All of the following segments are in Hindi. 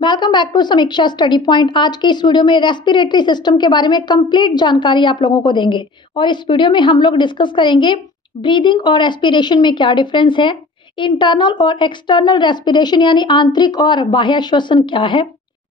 वेलकम बैक टू समीक्षा स्टडी पॉइंट। आज के इस वीडियो में रेस्पिरेटरी सिस्टम के बारे में कंप्लीट जानकारी आप लोगों को देंगे और इस वीडियो में हम लोग डिस्कस करेंगे ब्रीदिंग और रेस्पिरेशन में क्या डिफरेंस है, इंटरनल और एक्सटर्नल रेस्पिरेशन यानी आंतरिक और बाह्य श्वसन क्या है।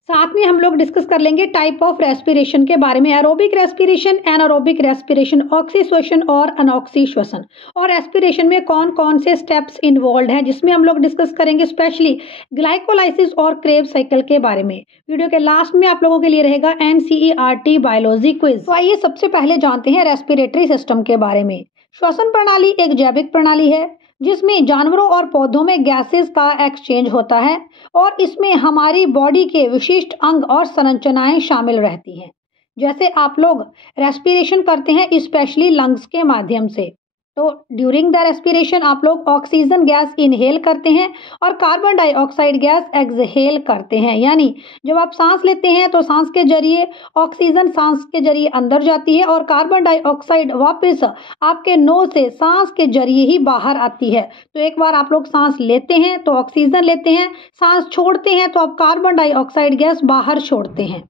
साथ में हम लोग डिस्कस कर लेंगे टाइप ऑफ रेस्पिरेशन के बारे में, aerobic respiration, anaerobic respiration, oxy श्वसन और अनऑक्सी श्वसन, और रेस्पिरेशन में कौन कौन से स्टेप्स इन्वॉल्व हैं जिसमें हम लोग डिस्कस करेंगे स्पेशली ग्लाइकोलाइसिस और क्रेब्स साइकिल के बारे में। वीडियो के लास्ट में आप लोगों के लिए रहेगा NCERT बायोलॉजी क्विज। तो आइए सबसे पहले जानते हैं रेस्पिरेटरी सिस्टम के बारे में। श्वसन प्रणाली एक जैविक प्रणाली है जिसमें जानवरों और पौधों में गैसेस का एक्सचेंज होता है और इसमें हमारी बॉडी के विशिष्ट अंग और संरचनाएं शामिल रहती हैं। जैसे आप लोग रेस्पिरेशन करते हैं स्पेशली लंग्स के माध्यम से, तो ड्यूरिंग द रेस्पिरेशन आप लोग ऑक्सीजन गैस इनहेल करते हैं और कार्बन डाइऑक्साइड गैस एक्सहेल करते हैं। यानी जब आप सांस लेते हैं तो सांस के जरिए ऑक्सीजन सांस के जरिए अंदर जाती है और कार्बन डाइऑक्साइड वापस आपके नोज से सांस के जरिए ही बाहर आती है। तो एक बार आप लोग सांस लेते हैं तो ऑक्सीजन लेते हैं, सांस छोड़ते हैं तो आप कार्बन डाइऑक्साइड गैस बाहर छोड़ते हैं।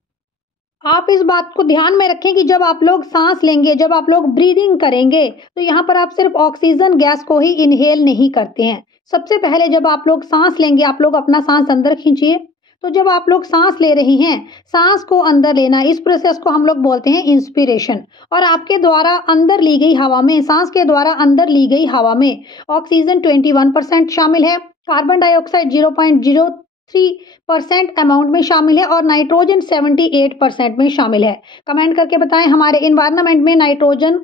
आप इस बात को ध्यान में रखें कि जब आप लोग सांस लेंगे, जब आप लोग ब्रीदिंग करेंगे तो यहाँ पर आप सिर्फ ऑक्सीजन गैस को ही इनहेल नहीं करते हैं। सबसे पहले जब आप लोग सांस लेंगे, आप लोग अपना सांस अंदर खींचिए। तो जब आप लोग सांस ले रही हैं, सांस को अंदर लेना, इस प्रोसेस को हम लोग बोलते हैं इंस्पिरेशन। और आपके द्वारा अंदर ली गई हवा में, सांस के द्वारा अंदर ली गई हवा में ऑक्सीजन 21% शामिल है, कार्बन डाइऑक्साइड 0.03% अमाउंट में शामिल है और नाइट्रोजन 78% में शामिल है। कमेंट करके बताएं हमारे इन्वायरमेंट में नाइट्रोजन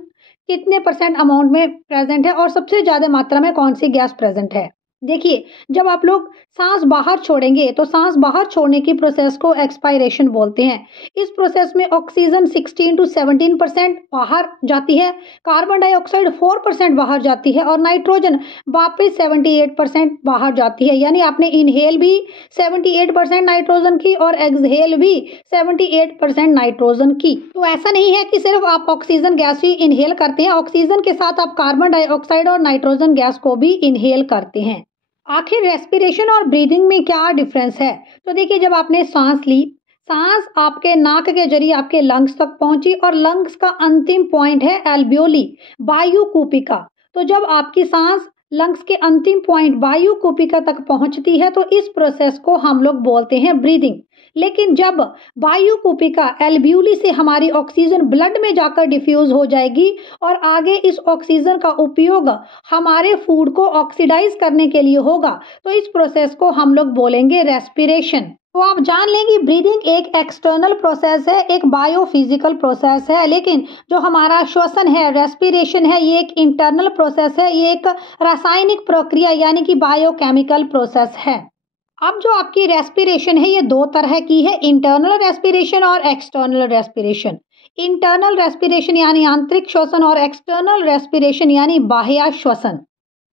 कितने % अमाउंट में प्रेजेंट है और सबसे ज़्यादा मात्रा में कौन सी गैस प्रेजेंट है। देखिए, जब आप लोग सांस बाहर छोड़ेंगे तो सांस बाहर छोड़ने की प्रोसेस को एक्सपायरेशन बोलते हैं। इस प्रोसेस में ऑक्सीजन 16 to 17% बाहर जाती है, कार्बन डाइऑक्साइड 4% बाहर जाती है और नाइट्रोजन वापस 78% बाहर जाती है। यानी आपने इनहेल भी 78% नाइट्रोजन की और एक्सहेल भी 78% नाइट्रोजन की। तो ऐसा नहीं है कि सिर्फ आप ऑक्सीजन गैस ही इनहेल करते हैं, ऑक्सीजन के साथ आप कार्बन डाइऑक्साइड और नाइट्रोजन गैस को भी इनहेल करते हैं। आखिर रेस्पिरेशन और ब्रीदिंग में क्या डिफरेंस है? तो देखिए, जब आपने सांस ली, सांस आपके नाक के जरिए आपके लंग्स तक पहुंची और लंग्स का अंतिम पॉइंट है एल्वियोली, वायु कूपिका। तो जब आपकी सांस लंग्स के अंतिम पॉइंट वायु कूपिका तक पहुंचती है तो इस प्रोसेस को हम लोग बोलते हैं ब्रीदिंग। लेकिन जब वायु कूपिका एल्वियोली से हमारी ऑक्सीजन ब्लड में जाकर डिफ्यूज हो जाएगी और आगे इस ऑक्सीजन का उपयोग हमारे फूड को ऑक्सीडाइज करने के लिए होगा, तो इस प्रोसेस को हम लोग बोलेंगे रेस्पिरेशन। तो आप जान लेंगे ब्रीदिंग एक एक्सटर्नल प्रोसेस है, एक बायोफिजिकल प्रोसेस है, लेकिन जो हमारा श्वसन है, रेस्पिरेशन है, ये एक इंटरनल प्रोसेस है, ये एक रासायनिक प्रक्रिया यानी कि बायोकेमिकल प्रोसेस है। अब जो आपकी रेस्पिरेशन है ये दो तरह की है, इंटरनल रेस्पिरेशन और एक्सटर्नल रेस्पिरेशन। इंटरनल रेस्पिरेशन यानी आंतरिक श्वसन और एक्सटर्नल रेस्पिरेशन यानी बाह्य श्वसन।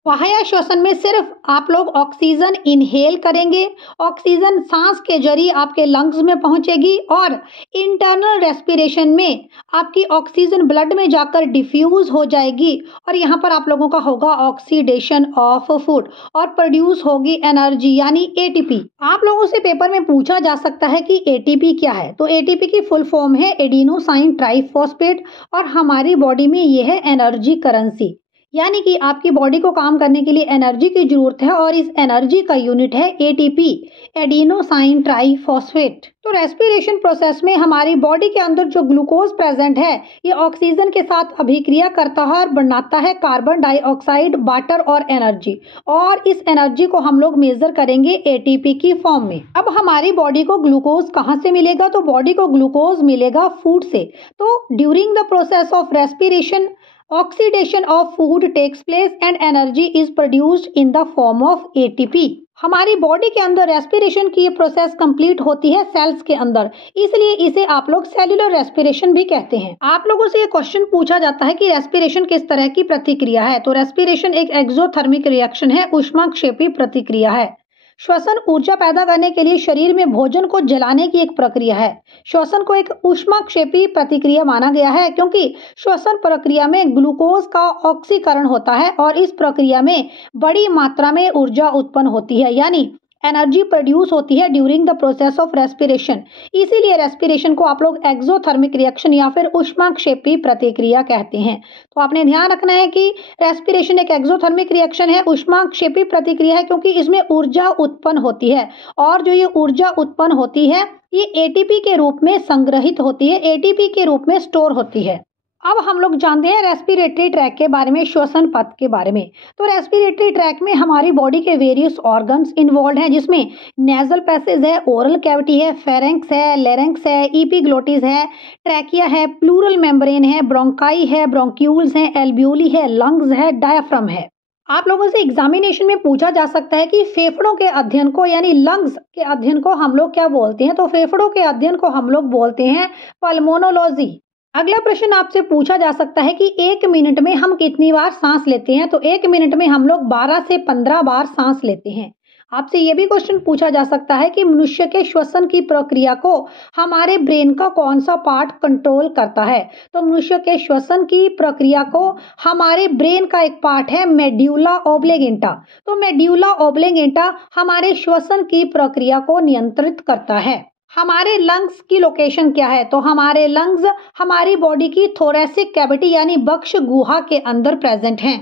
बाह्य श्वसन में सिर्फ आप लोग ऑक्सीजन इनहेल करेंगे, ऑक्सीजन सांस के जरिए आपके लंग्स में पहुंचेगी और इंटरनल रेस्पिरेशन में आपकी ऑक्सीजन ब्लड में जाकर डिफ्यूज हो जाएगी और यहाँ पर आप लोगों का होगा ऑक्सीडेशन ऑफ फूड और प्रोड्यूस होगी एनर्जी यानी ATP। आप लोगों से पेपर में पूछा जा सकता है कि ATP क्या है, तो ATP की फुल फॉर्म है एडिनोसाइन ट्राइफॉस्फेट और हमारी बॉडी में ये है एनर्जी करेंसी। यानी कि आपकी बॉडी को काम करने के लिए एनर्जी की जरूरत है और इस एनर्जी का यूनिट है ATP, एडिनोसाइन ट्राइफॉस्फेट। तो रेस्पिरेशन प्रोसेस में हमारी बॉडी के अंदर जो ग्लूकोज प्रेजेंट है ये ऑक्सीजन के साथ अभिक्रिया करता है और बनाता है कार्बन डाइऑक्साइड, वाटर और एनर्जी, और इस एनर्जी को हम लोग मेजर करेंगे ATP की फॉर्म में। अब हमारी बॉडी को ग्लूकोज कहाँ से मिलेगा? तो बॉडी को ग्लूकोज मिलेगा फूड से। तो during the process of respiration oxidation of food takes place and energy is produced in the form of ATP। हमारी बॉडी के अंदर रेस्पिरेशन की ये प्रोसेस कंप्लीट होती है सेल्स के अंदर, इसलिए इसे आप लोग सेल्यूलर रेस्पिरेशन भी कहते हैं। आप लोगों से ये क्वेश्चन पूछा जाता है कि रेस्पिरेशन किस तरह की प्रतिक्रिया है, तो रेस्पिरेशन एक एक्सोथर्मिक रिएक्शन है, ऊष्माक्षेपी प्रतिक्रिया है। श्वसन ऊर्जा पैदा करने के लिए शरीर में भोजन को जलाने की एक प्रक्रिया है। श्वसन को एक ऊष्माक्षेपी प्रतिक्रिया माना गया है क्योंकि श्वसन प्रक्रिया में ग्लूकोज का ऑक्सीकरण होता है और इस प्रक्रिया में बड़ी मात्रा में ऊर्जा उत्पन्न होती है। यानी एनर्जी प्रोड्यूस होती है during the process of respiration. इसीलिए रेस्पिरेशन को आप लोग एक्सोथर्मिक रिएक्शन या फिर ऊष्माक्षेपी प्रतिक्रिया कहते हैं। तो आपने ध्यान रखना है कि रेस्पिरेशन एक एक्सोथर्मिक रिएक्शन है, ऊष्माक्षेपी प्रतिक्रिया है, क्योंकि इसमें ऊर्जा उत्पन्न होती है और जो ये ऊर्जा उत्पन्न होती है ये एटीपी के रूप में संग्रहित होती है, एटीपी के रूप में स्टोर होती है। अब हम लोग जानते हैं रेस्पिरेटरी ट्रैक के बारे में, श्वसन पथ के बारे में। तो रेस्पिरेटरी ट्रैक में हमारी बॉडी के वेरियस ऑर्गन्स इन्वॉल्व हैं, जिसमें नेजल पैसेज है, ओरल कैविटी है, फेरेंक्स है, लेरेंक्स है, इपीग्लोटिस है, ट्रैकिया है, प्लूरल मेम्ब्रेन है, ब्रोंकाई है, ब्रोंक्यूल्स है, एल्ब्यूली है, लंग्स है, डायाफ्राम है। आप लोगों से एग्जामिनेशन में पूछा जा सकता है कि फेफड़ों के अध्ययन को यानी लंग्स के अध्ययन को हम लोग क्या बोलते हैं? तो फेफड़ों के अध्ययन को हम लोग बोलते हैं पल्मोनोलॉजी। अगला प्रश्न आपसे पूछा जा सकता है कि 1 मिनट में हम कितनी बार सांस लेते हैं? तो 1 मिनट में हम लोग 12 से 15 बार सांस लेते हैं। आपसे ये भी क्वेश्चन पूछा जा सकता है कि मनुष्य के श्वसन की प्रक्रिया को हमारे ब्रेन का कौन सा पार्ट कंट्रोल करता है? तो मनुष्य के श्वसन की प्रक्रिया को हमारे ब्रेन का एक पार्ट है मेड्यूला ओब्लेंगेटा। तो मेड्यूला ओब्लेंगेटा हमारे श्वसन की प्रक्रिया को नियंत्रित करता है। हमारे लंग्स की लोकेशन क्या है? तो हमारे लंग्स हमारी बॉडी की थोरैसिक कैविटी यानी बक्ष गुहा के अंदर प्रेजेंट हैं।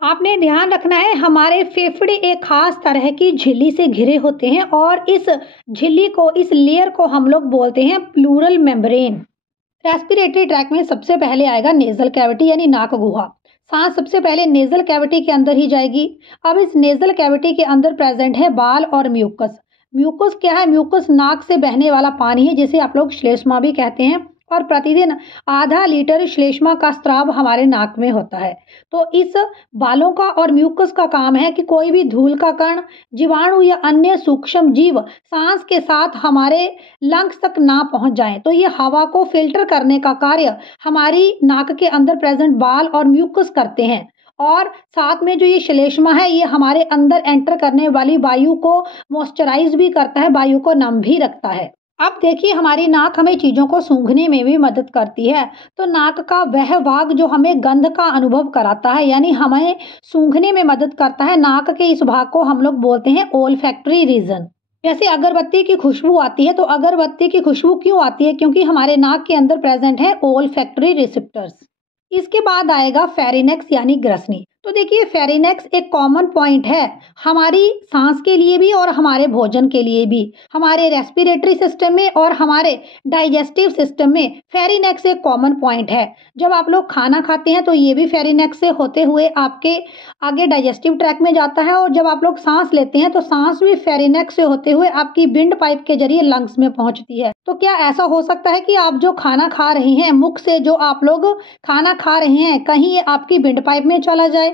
आपने ध्यान रखना है हमारे फेफड़े एक खास तरह की झिल्ली से घिरे होते हैं और इस झिल्ली को, इस लेयर को हम लोग बोलते हैं प्लूरल मेम्ब्रेन। रेस्पिरेटरी ट्रैक में सबसे पहले आएगा नेजल कैविटी यानी नाक गुहा। सांस सबसे पहले नेजल कैविटी के अंदर ही जाएगी। अब इस नेजल कैविटी के अंदर प्रेजेंट है बाल और म्यूकस। म्यूकस क्या है? म्यूकस नाक से बहने वाला पानी है, जिसे आप लोग श्लेष्मा भी कहते हैं, और प्रतिदिन आधा लीटर श्लेष्मा का स्राव हमारे नाक में होता है। तो इस बालों का और म्यूकस का काम है कि कोई भी धूल का कण, जीवाणु या अन्य सूक्ष्म जीव सांस के साथ हमारे लंग्स तक ना पहुंच जाएं। तो ये हवा को फिल्टर करने का कार्य हमारी नाक के अंदर प्रेजेंट बाल और म्यूकस करते हैं। और साथ में जो ये श्लेष्मा है ये हमारे अंदर एंटर करने वाली वायु को मॉइस्चराइज भी करता है, वायु को नम भी रखता है। अब देखिए हमारी नाक हमें चीज़ों को सूंघने में भी मदद करती है। तो नाक का वह भाग जो हमें गंध का अनुभव कराता है यानी हमें सूंघने में मदद करता है, नाक के इस भाग को हम लोग बोलते हैं ओल्फैक्टरी रीजन। जैसे अगरबत्ती की खुशबू आती है, तो अगरबत्ती की खुशबू क्यों आती है? क्योंकि हमारे नाक के अंदर प्रेजेंट है ओल्फैक्टरी रिसेप्टर्स। इसके बाद आएगा फेरिनेक्स यानी ग्रसनी। तो देखिए फेरिनेक्स एक कॉमन पॉइंट है हमारी सांस के लिए भी और हमारे भोजन के लिए भी। हमारे रेस्पिरेटरी सिस्टम में और हमारे डाइजेस्टिव सिस्टम में फेरिनेक्स एक कॉमन पॉइंट है। जब आप लोग खाना खाते हैं तो ये भी फेरिनेक्स से होते हुए आपके आगे डाइजेस्टिव ट्रैक में जाता है, और जब आप लोग सांस लेते हैं तो सांस भी फेरिनेक्स से होते हुए आपकी विंड पाइप के जरिए लंग्स में पहुंचती है। तो क्या ऐसा हो सकता है कि आप जो खाना खा रहे हैं, मुख से जो आप लोग खाना खा रहे हैं, कहीं ये आपकी विंड पाइप में चला जाए?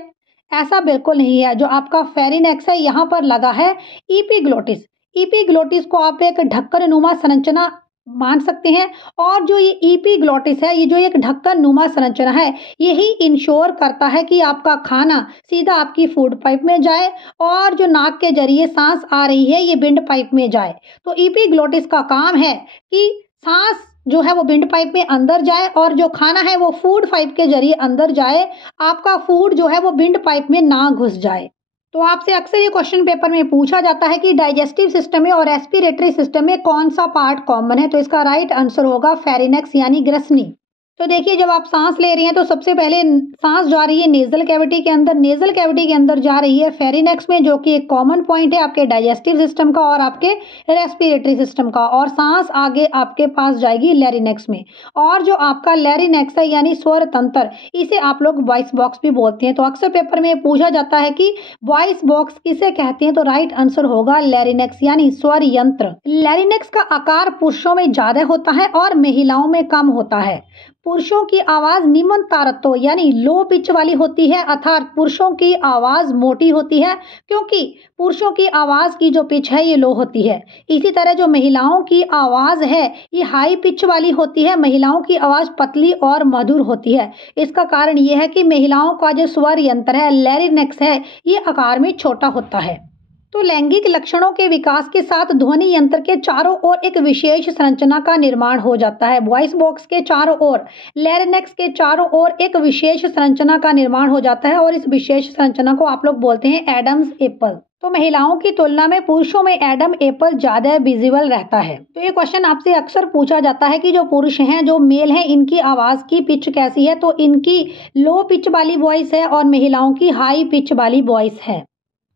ऐसा बिल्कुल नहीं है। जो आपका फेरिनेक्स है यहाँ पर लगा है इपीग्लोटिस। इपीग्लोटिस को आप एक ढक्कन नुमा संरचना मान सकते हैं, और जो ये इपीग्लोटिस है, ये जो एक ढक्कन नुमा संरचना है, यही इंश्योर करता है कि आपका खाना सीधा आपकी फूड पाइप में जाए और जो नाक के जरिए सांस आ रही है ये विंड पाइप में जाए। तो इपीग्लोटिस का काम है कि सांस जो है वो विंड पाइप में अंदर जाए और जो खाना है वो फूड पाइप के जरिए अंदर जाए, आपका फूड जो है वो विंड पाइप में ना घुस जाए। तो आपसे अक्सर ये क्वेश्चन पेपर में पूछा जाता है कि डाइजेस्टिव सिस्टम में और रेस्पिरेटरी सिस्टम में कौन सा पार्ट कॉमन है? तो इसका राइट आंसर होगा फेरिनेक्स यानी ग्रसनी। तो देखिए जब आप सांस ले रही हैं तो सबसे पहले सांस जा रही है नेजल कैविटी के अंदर, नेजल कैविटी के अंदर जा रही है फेरिनेक्स में, जो कि एक कॉमन पॉइंट है आपके डाइजेस्टिव सिस्टम का और आपके रेस्पिरेटरी सिस्टम का, और सांस आगे आपके पास जाएगी लैरिनेक्स में। और जो आपका लैरिनेक्स है यानी स्वर तंत्र, इसे आप लोग वॉइस बॉक्स भी बोलते हैं। तो अक्सर पेपर में पूछा जाता है कि वॉइस बॉक्स किसे कहते हैं? तो राइट आंसर होगा लैरिनेक्स यानी स्वर यंत्र। लैरिनेक्स का आकार पुरुषों में ज्यादा होता है और महिलाओं में कम होता है। पुरुषों की आवाज निम्न तारत्व यानी लो पिच वाली होती है, अर्थात पुरुषों की आवाज मोटी होती है, क्योंकि पुरुषों की आवाज की जो पिच है ये लो होती है। इसी तरह जो महिलाओं की आवाज है ये हाई पिच वाली होती है, महिलाओं की आवाज पतली और मधुर होती है। इसका कारण ये है कि महिलाओं का जो स्वर यंत्र है लैरिनेक्स है ये आकार में छोटा होता है। तो लैंगिक लक्षणों के विकास के साथ ध्वनि यंत्र के चारों ओर एक विशेष संरचना का निर्माण हो जाता है। वॉइस बॉक्स के चारों ओर, लैरिनेक्स के चारों ओर एक विशेष संरचना का निर्माण हो जाता है, और इस विशेष संरचना को आप लोग बोलते हैं एडम्स एप्पल। तो महिलाओं की तुलना में पुरुषों में एडम एप्पल ज़्यादा विजिबल रहता है। तो ये क्वेश्चन आपसे अक्सर पूछा जाता है कि जो पुरुष हैं, जो मेल हैं, इनकी आवाज़ की पिच कैसी है? तो इनकी लो पिच वाली वॉइस है और महिलाओं की हाई पिच वाली वॉइस है।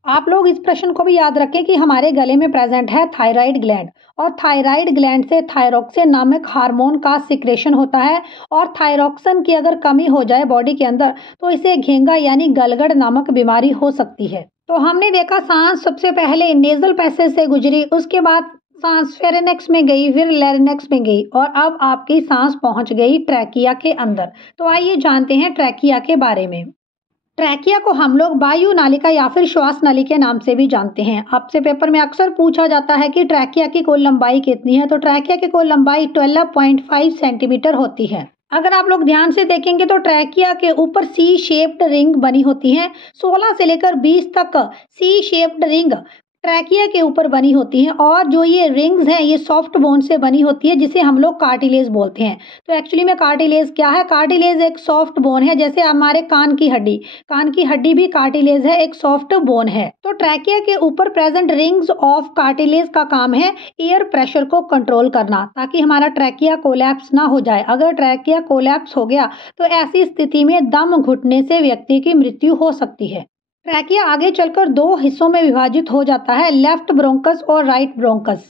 आप लोग इस प्रश्न को भी याद रखें कि हमारे गले में प्रेजेंट है थायराइड ग्लैंड और थायराइड ग्लैंड से थायरोक्सिन नामक हार्मोन का सिक्रेशन होता है और थायरोक्सिन की अगर कमी हो जाए बॉडी के अंदर तो इसे घेंगा यानी गलगड़ नामक बीमारी हो सकती है। तो हमने देखा सांस सबसे पहले नेजल पैसेज से गुजरी, उसके बाद सांस फेरेनेक्स में गई, फिर लैरिनेक्स में गई और अब आपकी सांस पहुंच गई ट्रैकिया के अंदर। तो आइए जानते हैं ट्रैकिया के बारे में। ट्रैकिया को हम लोग वायु नालिका या फिर श्वास नली के नाम से भी जानते हैं। आपसे पेपर में अक्सर पूछा जाता है कि ट्रैकिया की कुल लंबाई कितनी है? तो ट्रैकिया की कुल लंबाई 12.5 सेंटीमीटर होती है। अगर आप लोग ध्यान से देखेंगे तो ट्रैकिया के ऊपर सी शेप्ड रिंग बनी होती है। 16 से लेकर 20 तक सी शेप्ड रिंग ट्रैकिया के ऊपर बनी होती हैं और जो ये रिंग्स हैं ये सॉफ्ट बोन से बनी होती है जिसे हम लोग कार्टिलेज बोलते हैं। तो एक्चुअली में कार्टिलेज क्या है? कार्टिलेज एक सॉफ्ट बोन है, जैसे हमारे कान की हड्डी भी कार्टिलेज है, एक सॉफ्ट बोन है। तो ट्रैकिया के ऊपर प्रेजेंट रिंग्स ऑफ कार्टिलेज का काम है एयर प्रेशर को कंट्रोल करना ताकि हमारा ट्रैकिया कोलैप्स ना हो जाए। अगर ट्रैकिया कोलैप्स हो गया तो ऐसी स्थिति में दम घुटने से व्यक्ति की मृत्यु हो सकती है। ट्रैकिया आगे चलकर दो हिस्सों में विभाजित हो जाता है, लेफ्ट ब्रोंकस और राइट ब्रोंकस।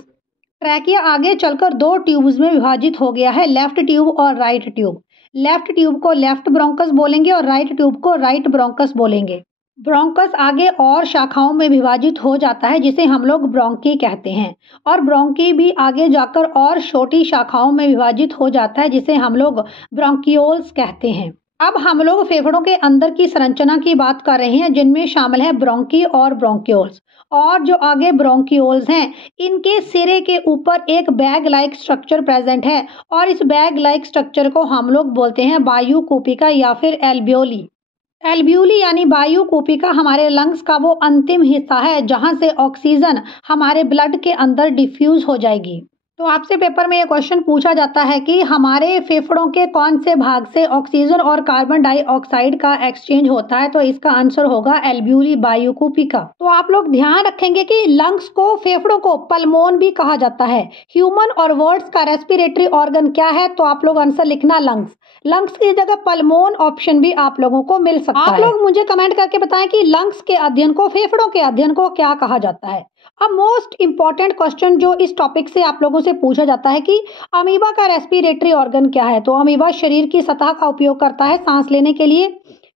ट्रैकिया आगे चलकर दो ट्यूब्स में विभाजित हो गया है, लेफ्ट ट्यूब और राइट ट्यूब। लेफ्ट ट्यूब को लेफ्ट ब्रोंकस बोलेंगे और राइट ट्यूब को राइट ब्रोंकस बोलेंगे। ब्रोंकस आगे और शाखाओं में विभाजित हो जाता है जिसे हम लोग ब्रोंकी कहते हैं और ब्रोंकी भी आगे जाकर और छोटी शाखाओं में विभाजित हो जाता है जिसे हम लोग ब्रोंकियोल्स कहते हैं। अब हम लोग फेफड़ों के अंदर की संरचना की बात कर रहे हैं जिनमें शामिल है ब्रोंकी और ब्रोंकियोल्स। और जो आगे ब्रोंकियोल्स हैं इनके सिरे के ऊपर एक बैग लाइक स्ट्रक्चर प्रेजेंट है और इस बैग लाइक स्ट्रक्चर को हम लोग बोलते हैं वायु कूपिका या फिर एल्बियोली। एल्बियोली यानी वायु कूपिका हमारे लंग्स का वो अंतिम हिस्सा है जहां से ऑक्सीजन हमारे ब्लड के अंदर डिफ्यूज हो जाएगी। तो आपसे पेपर में ये क्वेश्चन पूछा जाता है कि हमारे फेफड़ों के कौन से भाग से ऑक्सीजन और कार्बन डाइऑक्साइड का एक्सचेंज होता है? तो इसका आंसर होगा एल्बियोली वायु कूपिका। तो आप लोग ध्यान रखेंगे कि लंग्स को, फेफड़ों को पल्मोन भी कहा जाता है। ह्यूमन और बर्ड्स का रेस्पिरेटरी ऑर्गन क्या है? तो आप लोग आंसर लिखना लंग्स। लंग्स की जगह पल्मोन ऑप्शन भी आप लोगों को मिल सकता है। आप लोग मुझे कमेंट करके बताएं कि लंग्स के अध्ययन को, फेफड़ों के अध्ययन को क्या कहा जाता है। अब मोस्ट इंपॉर्टेंट क्वेश्चन जो इस टॉपिक से आप लोगों से पूछा जाता है कि अमीबा का रेस्पिरेटरी ऑर्गन क्या है? तो अमीबा शरीर की सतह का उपयोग करता है सांस लेने के लिए।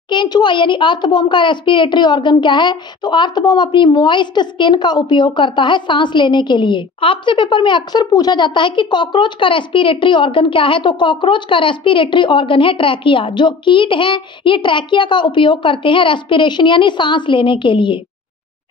केंचुआ यानी अर्थवॉर्म का रेस्पिरेटरी ऑर्गन क्या है? तो अर्थवॉर्म अपनी मॉइस्ट स्किन का उपयोग करता है सांस लेने के लिए। आपसे पेपर में अक्सर पूछा जाता है कि कॉकरोच का रेस्पिरेटरी ऑर्गन क्या है? तो कॉकरोच का रेस्पिरेटरी ऑर्गन है ट्रैकिया। जो कीट हैं ये ट्रैकिया का उपयोग करते हैं रेस्पिरेशन यानी सांस लेने के लिए।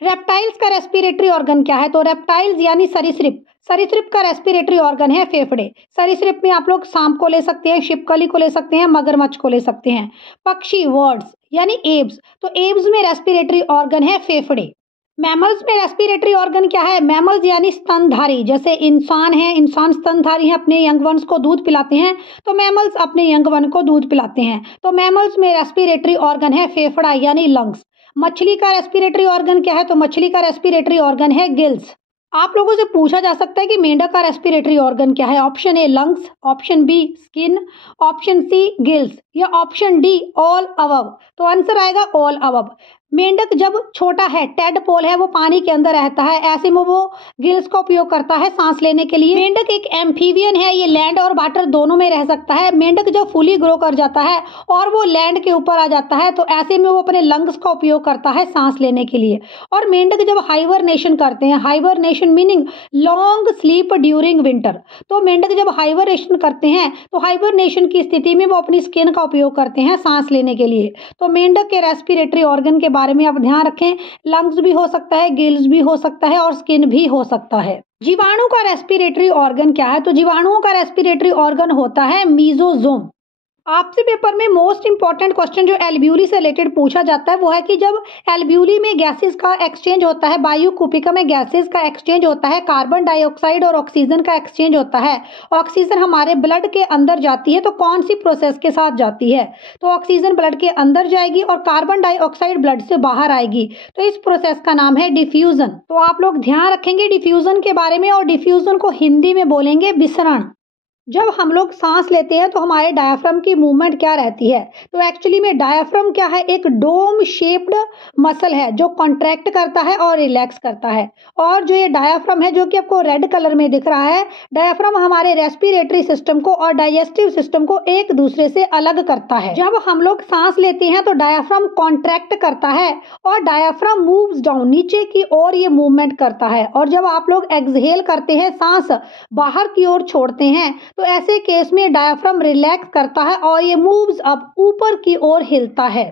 रेप्टाइल्स का रेस्पिरेटरी ऑर्गन क्या है? तो रेप्टाइल्स यानी सरीसृप, सरीसृप का रेस्पिरेटरी ऑर्गन है फेफड़े। सरीसृप में आप लोग सांप को ले सकते हैं, छिपकली को ले सकते हैं, मगरमच्छ को ले सकते हैं। पक्षी वर्ड्स यानी एब्स, तो एब्स में रेस्पिरेटरी ऑर्गन है फेफड़े। मैमल्स में रेस्पिरेटरी ऑर्गन क्या है? मैमल्स यानी स्तनधारी, जैसे इंसान है, इंसान स्तनधारी है, अपने यंग वंस को दूध पिलाते हैं, तो मैमल्स अपने यंग वन को दूध पिलाते हैं। तो मैमल्स में रेस्पिरेटरी ऑर्गन है फेफड़ा यानी लंग्स। मछली का रेस्पिरेटरी ऑर्गन क्या है? तो मछली का रेस्पिरेटरी ऑर्गन है गिल्स। आप लोगों से पूछा जा सकता है कि मेंढक का रेस्पिरेटरी ऑर्गन क्या है? Option A lungs, option B skin, option C gills या ऑप्शन डी ऑल अबव। तो आंसर आएगा ऑल अबव। मेंढक जब छोटा है, टेडपोल है, वो पानी के अंदर रहता है, ऐसे में वो गिल्स का उपयोग करता है सांस लेने के लिए। मेंढक एक एम्फीबियन है, ये लैंड और वाटर दोनों में रह सकता है। मेंढक जब फुली ग्रो कर जाता है और वो लैंड के ऊपर आ जाता है तो ऐसे में वो अपने लंग्स का उपयोग करता है सांस लेने के लिए। और मेंढक जब हाइबरनेशन करते हैं, hibernation meaning long sleep during winter, तो मेंढक जब हाइबरनेशन करते हैं तो हाइबरनेशन की स्थिति में वो अपनी स्किन का उपयोग करते हैं सांस लेने के लिए। तो मेंढक के रेस्पिरेटरी ऑर्गन के बारे में आप ध्यान रखें, लंग्स भी हो सकता है, गिल्स भी हो सकता है और स्किन भी हो सकता है। जीवाणु का रेस्पिरेटरी ऑर्गन क्या है? तो जीवाणुओं का रेस्पिरेटरी ऑर्गन होता है मीजोजोम। आपसे पेपर में मोस्ट इंपॉर्टेंट क्वेश्चन जो एल्ब्यूली से रिलेटेड पूछा जाता है वो है कि जब एल्ब्यूली में गैसेस का एक्सचेंज होता है, वायु कुपिका में गैसेस का एक्सचेंज होता है, कार्बन डाइऑक्साइड और ऑक्सीजन का एक्सचेंज होता है, ऑक्सीजन हमारे ब्लड के अंदर जाती है तो कौन सी प्रोसेस के साथ जाती है? तो ऑक्सीजन ब्लड के अंदर जाएगी और कार्बन डाइऑक्साइड ब्लड से बाहर आएगी, तो इस प्रोसेस का नाम है डिफ्यूजन। तो आप लोग ध्यान रखेंगे डिफ्यूजन के बारे में, और डिफ्यूजन को हिंदी में बोलेंगे विसरण। जब हम लोग सांस लेते हैं तो हमारे डायाफ्राम की मूवमेंट क्या रहती है? तो एक्चुअली में डायाफ्राम क्या है? एक डोम शेप्ड मसल है जो कॉन्ट्रैक्ट करता है और रिलैक्स करता है। और जो ये डायाफ्राम है जो कि आपको रेड कलर में दिख रहा है, डायाफ्राम हमारे रेस्पिरेटरी सिस्टम को और डाइजेस्टिव सिस्टम को एक दूसरे से अलग करता है। जब हम लोग सांस लेते हैं तो डायाफ्राम कॉन्ट्रैक्ट करता है और डायाफ्राम मूव्स डाउन, नीचे की ओर ये मूवमेंट करता है। और जब आप लोग एक्सहेल करते हैं, सांस बाहर की ओर छोड़ते हैं, तो ऐसे केस में डायाफ्राम रिलैक्स करता है और ये मूव्स अप, ऊपर की ओर हिलता है।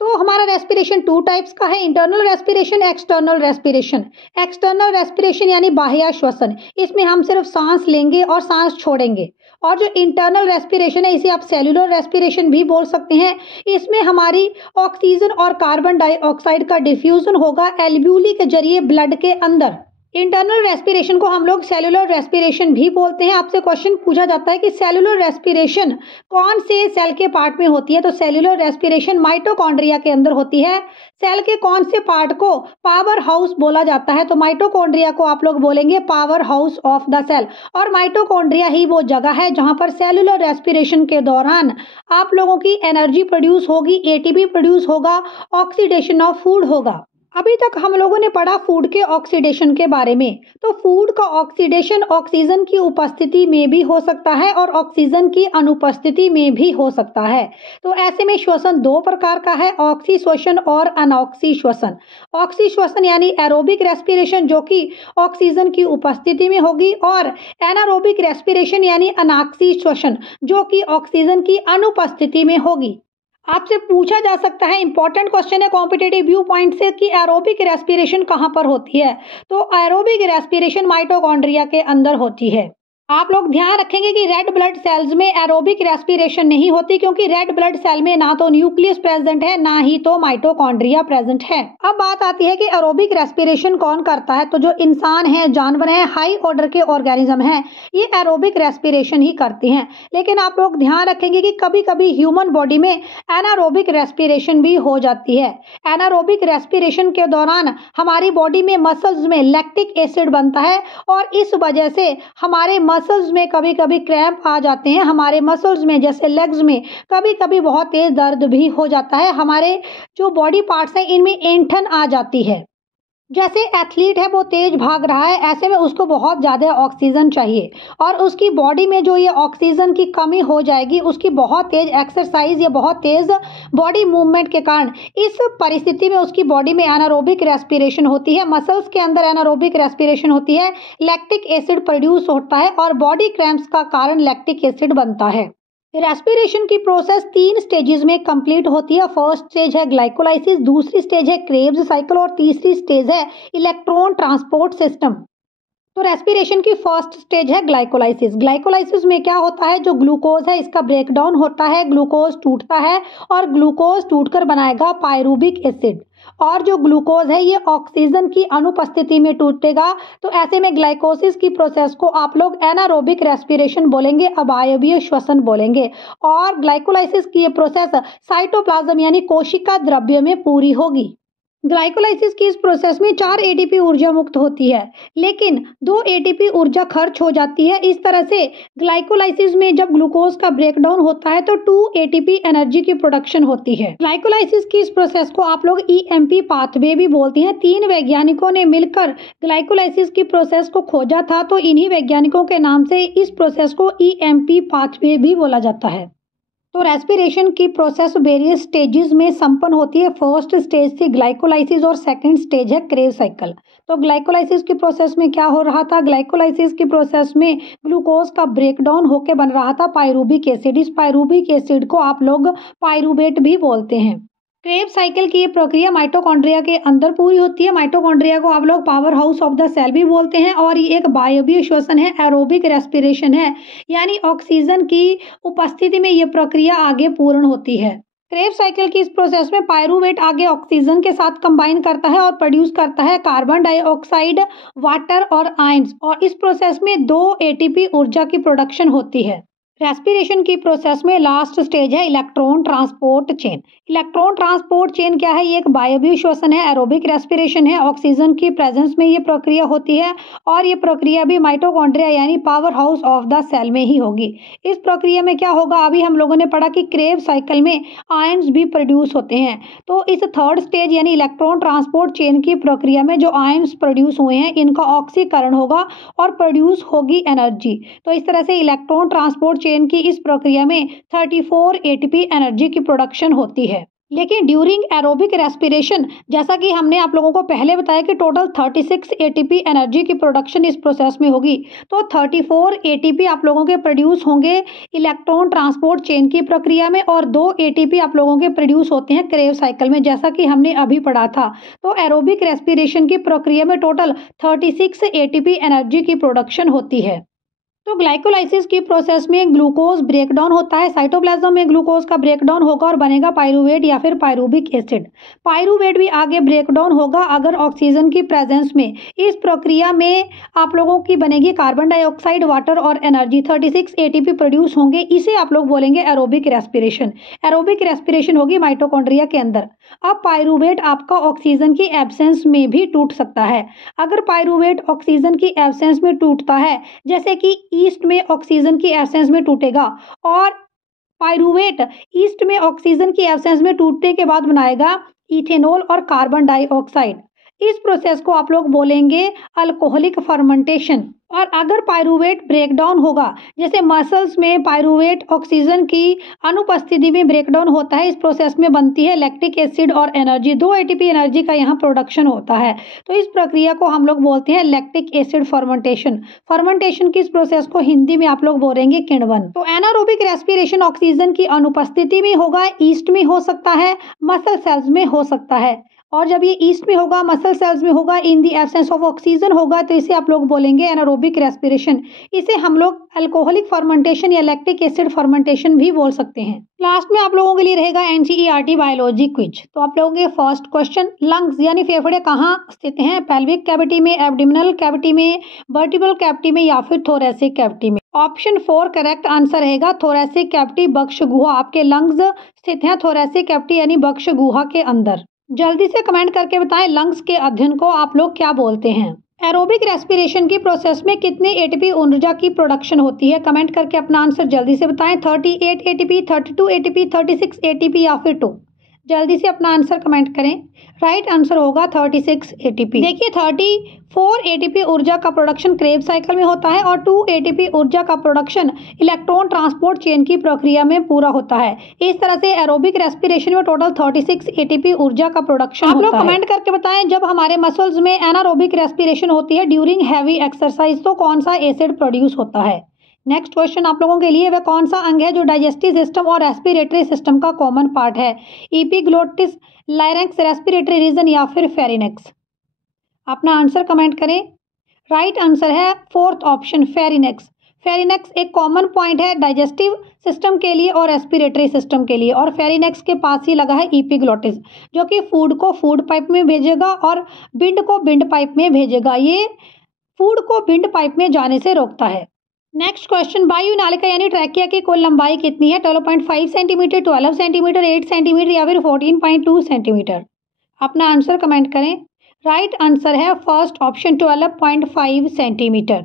तो हमारा रेस्पिरेशन 2 टाइप्स का है, internal respiration, external respiration. External respiration यानी बाह्य श्वसन, इसमें हम सिर्फ सांस लेंगे और सांस छोड़ेंगे। और जो इंटरनल रेस्पिरेशन है इसे आप सेल्यूलर रेस्पिरेशन भी बोल सकते हैं। इसमें हमारी ऑक्सीजन और कार्बन डाइऑक्साइड का डिफ्यूजन होगा एल्ब्यूली के जरिए ब्लड के अंदर। इंटरनल रेस्पिरेशन को हम लोग सेलुलर रेस्पिरेशन भी बोलते हैं। आपसे क्वेश्चन पूछा जाता है कि सेलुलर रेस्पिरेशन कौन से सेल के पार्ट में होती है? तो सेलुलर रेस्पिरेशन माइटोकॉन्ड्रिया के अंदर होती है। सेल के कौन से पार्ट को पावर हाउस बोला जाता है? तो माइटोकॉन्ड्रिया को आप लोग बोलेंगे power house of the cell. और माइटोकॉन्ड्रिया ही वो जगह है जहां पर सेलुलर रेस्पिरेशन के दौरान आप लोगों की एनर्जी प्रोड्यूस होगी, एटीपी प्रोड्यूस होगा, ऑक्सीडेशन ऑफ फूड होगा। अभी तक हम लोगों ने पढ़ा फूड के ऑक्सीडेशन के बारे में। तो फूड का ऑक्सीडेशन ऑक्सीजन की उपस्थिति में भी हो सकता है और ऑक्सीजन की अनुपस्थिति में भी हो सकता है। तो ऐसे में श्वसन 2 प्रकार का है, ऑक्सी श्वसन और अनऑक्सी श्वसन। ऑक्सी श्वसन यानी एरोबिक रेस्पिरेशन जो कि ऑक्सीजन की उपस्थिति में होगी, और एनारोबिक रेस्पिरेशन यानी अनाक्सी श्वसन जो कि ऑक्सीजन की अनुपस्थिति में होगी। आपसे पूछा जा सकता है, इंपॉर्टेंट क्वेश्चन है कॉम्पिटिटिव व्यू पॉइंट से, कि एरोबिक रेस्पिरेशन कहाँ पर होती है? तो एरोबिक रेस्पिरेशन माइटोकॉन्ड्रिया के अंदर होती है। आप लोग ध्यान रखेंगे कि रेड ब्लड सेल्स में एरोबिक रेस्पिरेशन नहीं होती, क्योंकि रेड ब्लड सेल में ना तो न्यूक्लियस प्रेजेंट है ना ही तो माइटोकॉन्ड्रिया प्रेजेंट है। अब बात आती है कि एरोबिक रेस्पिरेशन कौन करता है? तो जो इंसान है, जानवर है, हाई ऑर्डर के ऑर्गेनिज्म है, ये एरोबिक रेस्पिरेशन ही करते हैं। लेकिन आप लोग ध्यान रखेंगे कि कभी कभी ह्यूमन बॉडी में एनारोबिक रेस्पिरेशन भी हो जाती है। एनारोबिक रेस्पिरेशन के दौरान हमारी बॉडी में मसल्स में लैक्टिक एसिड बनता है और इस वजह से हमारे मसल्स में कभी कभी क्रैम्प आ जाते हैं। हमारे मसल्स में जैसे लेग्स में कभी कभी बहुत तेज दर्द भी हो जाता है। हमारे जो बॉडी पार्ट्स हैं इनमें ऐंठन आ जाती है। जैसे एथलीट है वो तेज भाग रहा है, ऐसे में उसको बहुत ज़्यादा ऑक्सीजन चाहिए और उसकी बॉडी में जो ये ऑक्सीजन की कमी हो जाएगी, उसकी बहुत तेज एक्सरसाइज या बहुत तेज बॉडी मूवमेंट के कारण इस परिस्थिति में उसकी बॉडी में एनारोबिक रेस्पिरेशन होती है। मसल्स के अंदर एनारोबिक रेस्पिरेशन होती है, लैक्टिक एसिड प्रोड्यूस होता है और बॉडी क्रैम्प्स का कारण लैक्टिक एसिड बनता है। रेस्पिरेशन की प्रोसेस 3 स्टेजेस में कंप्लीट होती है। फर्स्ट स्टेज है ग्लाइकोलाइसिस, दूसरी स्टेज है क्रेब्स साइकिल और तीसरी स्टेज है इलेक्ट्रॉन ट्रांसपोर्ट सिस्टम। तो रेस्पिरेशन की फर्स्ट स्टेज है ग्लाइकोलाइसिस। ग्लाइकोलाइसिस में क्या होता है? जो ग्लूकोज है इसका ब्रेकडाउन होता है, ग्लूकोज टूटता है और ग्लूकोज टूटकर बनाएगा पायरूबिक एसिड, और जो ग्लूकोज है ये ऑक्सीजन की अनुपस्थिति में टूटेगा। तो ऐसे में ग्लाइकोसिस की प्रोसेस को आप लोग एनारोबिक रेस्पिरेशन बोलेंगे, अवायवीय श्वसन बोलेंगे। और ग्लाइकोलाइसिस की ये प्रोसेस साइटोप्लाज्म यानी कोशिका द्रव्य में पूरी होगी। ग्लाइकोलाइसिस की इस प्रोसेस में 4 एटीपी ऊर्जा मुक्त होती है, लेकिन 2 एटीपी ऊर्जा खर्च हो जाती है। इस तरह से ग्लाइकोलाइसिस में जब ग्लूकोज का ब्रेकडाउन होता है तो 2 एटीपी एनर्जी की प्रोडक्शन होती है। ग्लाइकोलाइसिस की इस प्रोसेस को आप लोग ईएमपी पाथवे भी बोलते हैं। 3 वैज्ञानिकों ने मिलकर ग्लाइकोलाइसिस की प्रोसेस को खोजा था, तो इन्हीं वैज्ञानिकों के नाम से इस प्रोसेस को ईएमपी पाथवे भी बोला जाता है। तो रेस्पिरेशन की प्रोसेस वेरियस स्टेजेस में संपन्न होती है। फर्स्ट स्टेज थी ग्लाइकोलाइसिस और सेकंड स्टेज है क्रेव साइकिल। तो ग्लाइकोलाइसिस की प्रोसेस में क्या हो रहा था? ग्लाइकोलाइसिस की प्रोसेस में ग्लूकोज का ब्रेकडाउन होकर बन रहा था पायरूबिक एसिड। इस पायरूबिक एसिड को आप लोग पायरूवेट भी बोलते हैं। क्रेब्स साइकिल की ये प्रक्रिया माइटोकॉन्ड्रिया के अंदर पूरी होती है। माइटोकॉन्ड्रिया को आप लोग power house of the cell भी बोलते हैं और ये एक वायवीय श्वसन है, एरोबिक रेस्पिरेशन है, यानी ऑक्सीजन की उपस्थिति में ये प्रक्रिया आगे पूर्ण होती है। क्रेब्स साइकिल की इस प्रोसेस में पायरूवेट आगे ऑक्सीजन के साथ कंबाइन करता है और प्रोड्यूस करता है कार्बन डाइऑक्साइड, वाटर और आयंस, और इस प्रोसेस में 2 एटीपी ऊर्जा की प्रोडक्शन होती है। रेस्पिरेशन की प्रोसेस में लास्ट स्टेज है electron transport chain. Electron transport chain क्या है? ये एक वायवीय श्वसन है, एरोबिक रेस्पिरेशन है, ऑक्सीजन की प्रेजेंस में ये प्रक्रिया होती है और ये प्रक्रिया भी माइटोकॉन्ड्रिया यानी power house of the cell में ही होगी। इस प्रक्रिया में क्या होगा? अभी हम लोगों ने पढ़ा कि क्रेब्स साइकिल में आयंस भी प्रोड्यूस होते हैं। तो इस थर्ड स्टेज यानी इलेक्ट्रॉन ट्रांसपोर्ट चेन की प्रक्रिया में जो आयंस प्रोड्यूस हुए हैं इनका ऑक्सीकरण होगा और प्रोड्यूस होगी एनर्जी। तो इस तरह से इलेक्ट्रॉन ट्रांसपोर्ट चेन की इस प्रक्रिया में 34 एटीपी एनर्जी की प्रोडक्शन होती है। लेकिन ड्यूरिंग एरोबिक रेस्पिरेशन, जैसा कि हमने आप लोगों को पहले बताया कि टोटल 36 एटीपी एनर्जी की प्रोडक्शन इस प्रोसेस में होगी। तो 34 एटीपी आप लोगों के प्रोड्यूस होंगे इलेक्ट्रॉन ट्रांसपोर्ट चेन की प्रक्रिया में और 2 एटीपी आप लोगों के प्रोड्यूस होते हैं क्रेब्स साइकिल में, जैसा कि हमने अभी पढ़ा था। तो एरोबिक रेस्पिरेशन की प्रक्रिया में टोटल 36 एटीपी एनर्जी की प्रोडक्शन होती है। तो ग्लाइकोलाइसिस की प्रोसेस में ग्लूकोज ब्रेकडाउन होता है। साइटोप्लाज्म में ग्लूकोज का ब्रेकडाउन होगा और बनेगा पायरूवेट या फिर पायरूबिक एसिड। पायरूवेट भी आगे ब्रेकडाउन होगा अगर ऑक्सीजन की प्रेजेंस में। इस प्रक्रिया में आप लोगों की बनेगी कार्बन डाइऑक्साइड, वाटर और एनर्जी। 36 एटीपी प्रोड्यूस होंगे, इसे आप लोग बोलेंगे एरोबिक रेस्पिरेशन। एरोबिक रेस्पिरेशन होगी माइटोकॉन्ड्रिया के अंदर। अब पायरूवेट आपका ऑक्सीजन की एब्सेंस में भी टूट सकता है। अगर पायरूवेट ऑक्सीजन की एब्सेंस में टूटता है, जैसे कि ईस्ट में ऑक्सीजन की एब्सेंस में टूटेगा और पायरूवेट ईस्ट में ऑक्सीजन की एब्सेंस में टूटने के बाद बनाएगा इथेनॉल और कार्बन डाइऑक्साइड। इस प्रोसेस को आप लोग बोलेंगे अल्कोहलिक फर्मेंटेशन। और अगर पायरूवेट ब्रेकडाउन होगा, जैसे मसल्स में पायरूवेट ऑक्सीजन की अनुपस्थिति में ब्रेकडाउन होता है, इस प्रोसेस में बनती है लैक्टिक एसिड और एनर्जी। 2 एटीपी एनर्जी का यहाँ प्रोडक्शन होता है। तो इस प्रक्रिया को हम लोग बोलते हैं लैक्टिक एसिड फर्मेंटेशन। फर्मेंटेशन की इस प्रोसेस को हिंदी में आप लोग बोलेंगे किण्वन। तो एनारोबिक रेस्पिरेशन ऑक्सीजन की अनुपस्थिति में होगा, ईस्ट में हो सकता है, मसल सेल्स में हो सकता है। और जब ये ईस्ट में होगा, मसल सेल्स में होगा, इन दी एब्सेंस ऑफ ऑक्सीजन होगा, तो इसे आप लोग बोलेंगे एनारोबिक रेस्पिरेशन। इसे हम लोग अल्कोहलिक फर्मेंटेशन या लैक्टिक एसिड फर्मेंटेशन भी बोल सकते हैं। लास्ट में आप लोगों के लिए रहेगा एनसीईआरटी बायोलॉजी क्विज। तो आप लोगों के फर्स्ट क्वेश्चन, लंग्स यानी फेफड़े कहाँ स्थित हैं? पेल्विक कैविटी में, एब्डोमिनल कैविटी में, वर्टिब्रल कैविटी में या फिर थोरैसिक कैविटी में? ऑप्शन 4 करेक्ट आंसर रहेगा थोरैसिक कैविटी, बक्ष गुहा। आपके लंग्स स्थित हैं थोरैसिक कैविटी यानी बक्ष गुहा के अंदर। जल्दी से कमेंट करके बताएं लंग्स के अध्ययन को आप लोग क्या बोलते हैं। एरोबिक रेस्पिरेशन की प्रोसेस में कितने एटीपी ऊर्जा की प्रोडक्शन होती है? कमेंट करके अपना आंसर जल्दी से बताएं। 38 एटीपी, 32 एटीपी, 36 एटीपी या फिर 2? जल्दी से अपना आंसर कमेंट करें। राइट आंसर होगा 36 एटीपी। देखिए 34 एटीपी ऊर्जा का प्रोडक्शन क्रेब्स साइकिल में होता है और 2 एटीपी ऊर्जा का प्रोडक्शन इलेक्ट्रॉन ट्रांसपोर्ट चेन की प्रक्रिया में पूरा होता है। इस तरह से एरोबिक रेस्पिरेशन में टोटल 36 एटीपी ऊर्जा का प्रोडक्शन होता है। आप लोग कमेंट करके बताएं जब हमारे मसल्स में एनारोबिक रेस्पिरेशन होती है ड्यूरिंग हैवी एक्सरसाइज तो कौन सा एसिड प्रोड्यूस होता है? नेक्स्ट क्वेश्चन आप लोगों के लिए, वह कौन सा अंग है जो डाइजेस्टिव सिस्टम और रेस्पिरेटरी सिस्टम का कॉमन पार्ट है? एपिग्लोटिस, लायरेंक्स, रेस्पिरेटरी रीजन या फिर फेरिनेक्स? अपना आंसर कमेंट करें। राइट आंसर है 4th ऑप्शन फेरिनेक्स। फेरिनेक्स एक कॉमन पॉइंट है डाइजेस्टिव सिस्टम के लिए और रेस्पिरेटरी सिस्टम के लिए, और फेरिनेक्स के पास ही लगा है एपिग्लोटिस जो कि फूड को फूड पाइप में भेजेगा और बिंड को बिंड पाइप में भेजेगा। ये फूड को बिंड पाइप में जाने से रोकता है। नेक्स्ट क्वेश्चन, वायु नालिका यानी ट्रैकिया की कुल लंबाई कितनी है? 12.5 सेंटीमीटर, 12 सेंटीमीटर, 8 सेंटीमीटर या फिर 14.2 सेंटीमीटर? अपना आंसर कमेंट करें। राइट आंसर है फर्स्ट ऑप्शन 12.5 सेंटीमीटर।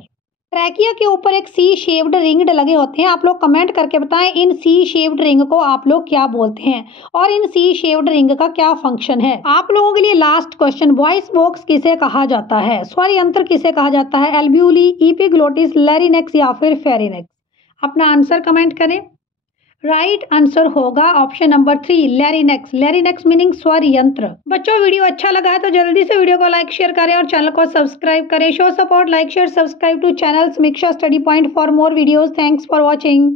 ट्रैकिया के ऊपर एक सी शेप्ड रिंग लगे होते हैं। आप लोग कमेंट करके बताएं इन सी शेप्ड रिंग को आप लोग क्या बोलते हैं और इन सी शेप्ड रिंग का क्या फंक्शन है। आप लोगों के लिए लास्ट क्वेश्चन, वॉइस बॉक्स किसे कहा जाता है? स्वर यंत्र किसे कहा जाता है? एल्ब्यूली, एपिग्लोटिस, लैरिनेक्स या फिर फेरिनेक्स? अपना आंसर कमेंट करें। राइट आंसर होगा ऑप्शन नंबर 3 लैरिनेक्स। लैरिनेक्स मीनिंग स्वर यंत्र। बच्चों वीडियो अच्छा लगा है तो जल्दी से वीडियो को लाइक शेयर करें और चैनल को सब्सक्राइब करें। Show support, like share, subscribe to channel Samiksha study point for more videos. Thanks for watching.